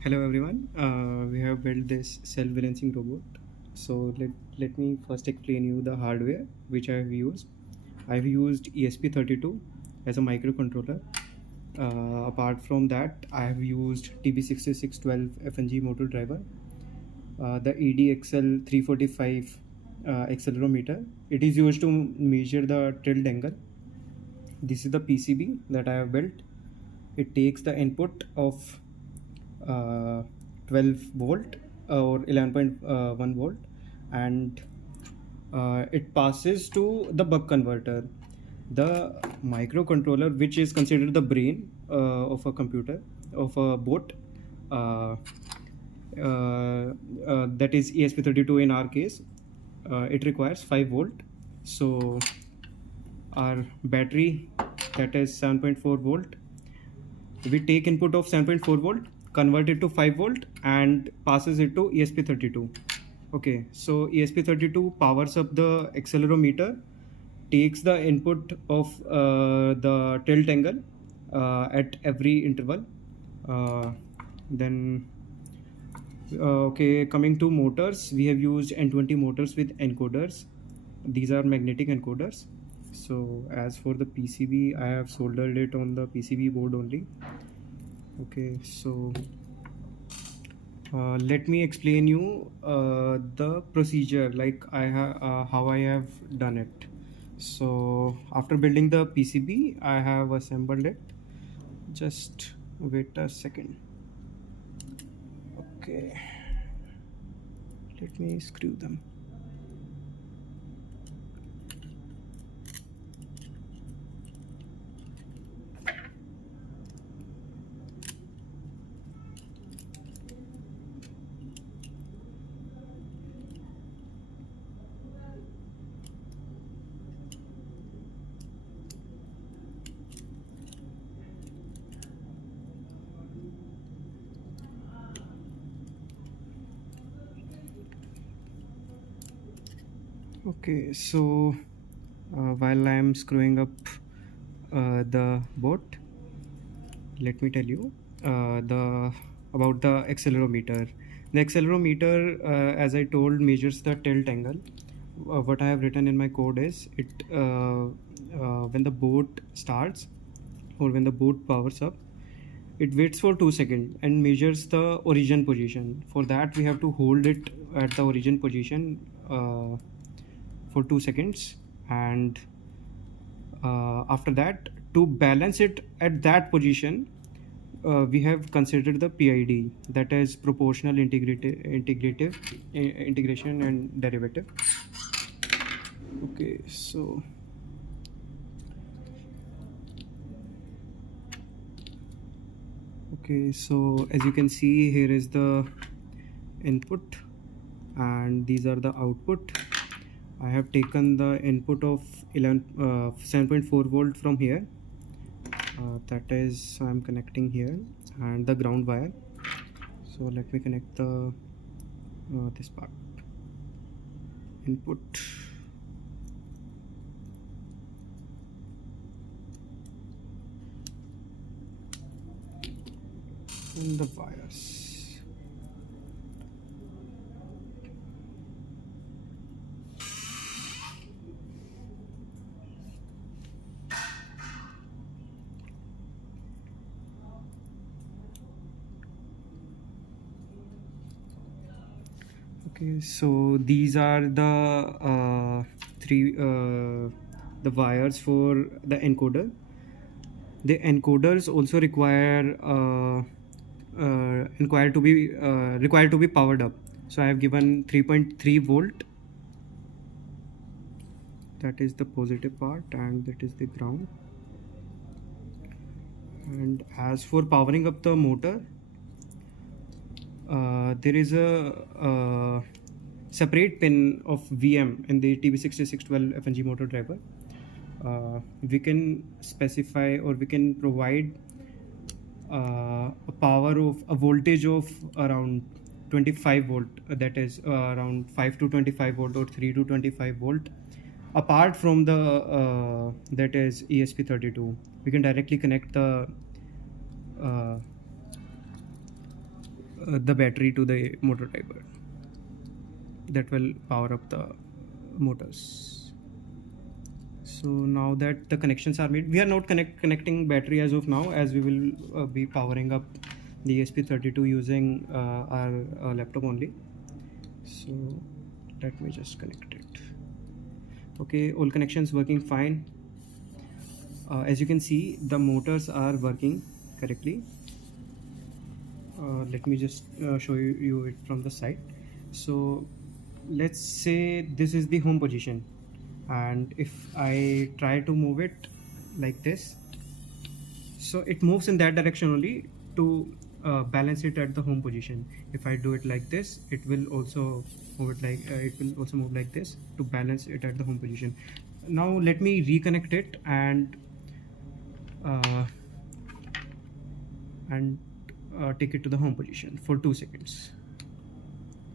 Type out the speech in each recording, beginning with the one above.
Hello everyone, we have built this self-balancing robot. So let me first explain you the hardware which I have used. I've used ESP-32 as a microcontroller. Apart from that, I have used TB6612 FNG motor driver, the EDXL345 accelerometer. It is used to measure the tilt angle. This is the PCB that I have built. It takes the input of 12 volt or 11.1 volt, and it passes to the buck converter, the microcontroller, which is considered the brain of a computer, of a boat. uh, that is ESP32 in our case. It requires 5 volt. So our battery, that is 7.4 volt, we take input of 7.4 volt, convert it to 5 volt, and passes it to ESP32. Okay, so ESP32 powers up the accelerometer, takes the input of the tilt angle at every interval. Then okay, coming to motors, we have used N20 motors with encoders. These are magnetic encoders. So as for the PCB, I have soldered it on the PCB board only. Okay, so let me explain you the procedure, like how I have done it. So after building the PCB, I have assembled it. Just wait a second. Okay, let me screw them. Okay, so while I am screwing up the boat, let me tell you the about the accelerometer. The accelerometer, as I told, measures the tilt angle. What I have written in my code is when the boat starts, or when the boat powers up, it waits for 2 seconds and measures the origin position. For that, we have to hold it at the origin position for 2 seconds, and after that, to balance it at that position, we have considered the PID, that is proportional integration and derivative. Okay, so as you can see, here is the input and these are the output. I have taken the input of 7.4 volt from here, that is, I'm connecting here, and the ground wire. So let me connect the this part, input, and the wires. Okay, so these are the the wires for the encoder. The encoders also required to be powered up. So I have given 3.3 volt. That is the positive part, and that is the ground. And as for powering up the motor, there is a separate pin of VM in the TB6612 FNG motor driver. We can specify, or we can provide a power of a voltage of around 25 volt, that is around 5 to 25 volt or 3 to 25 volt, apart from the that is ESP32. We can directly connect the the battery to the motor driver. That will power up the motors. So now that the connections are made, we are not connecting battery as of now, as we will be powering up the ESP-32 using our laptop only. So let me just connect it. Okay, all connections working fine. As you can see, the motors are working correctly. Let me just show you it from the side. So let's say this is the home position, and if I try to move it like this, so it moves in that direction only to balance it at the home position. If I do it like this, it will also move it like it will also move like this to balance it at the home position. Now let me reconnect it and uh, take it to the home position for 2 seconds.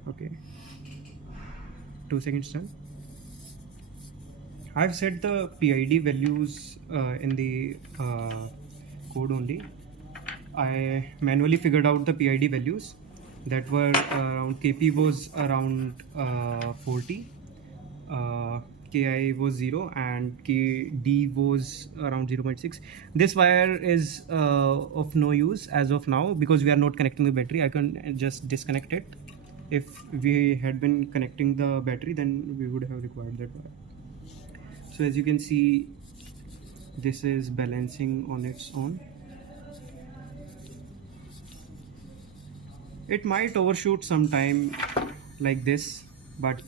Okay, 2 seconds done. I've set the PID values in the code only. I manually figured out the PID values that were around KP was around 40, KI was 0, and KD was around 0.6. This wire is of no use as of now because we are not connecting the battery. I can just disconnect it. If we had been connecting the battery, then we would have required that wire. So as you can see, this is balancing on its own. It might overshoot sometime like this, but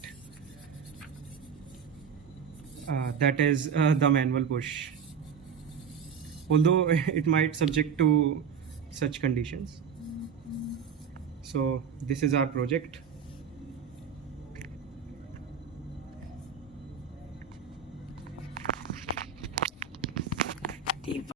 that is the manual push, although it might subject to such conditions. So this is our project.